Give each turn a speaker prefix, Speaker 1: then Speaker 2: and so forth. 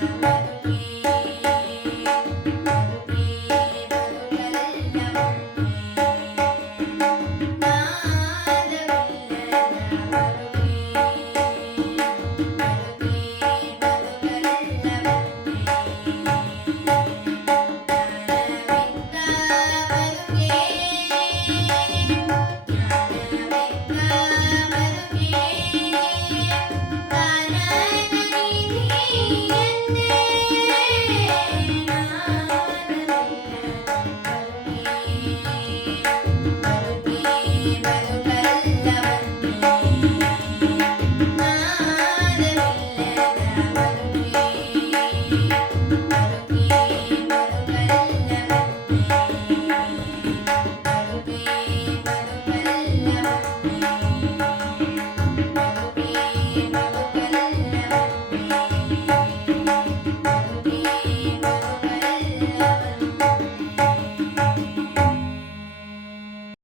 Speaker 1: thank you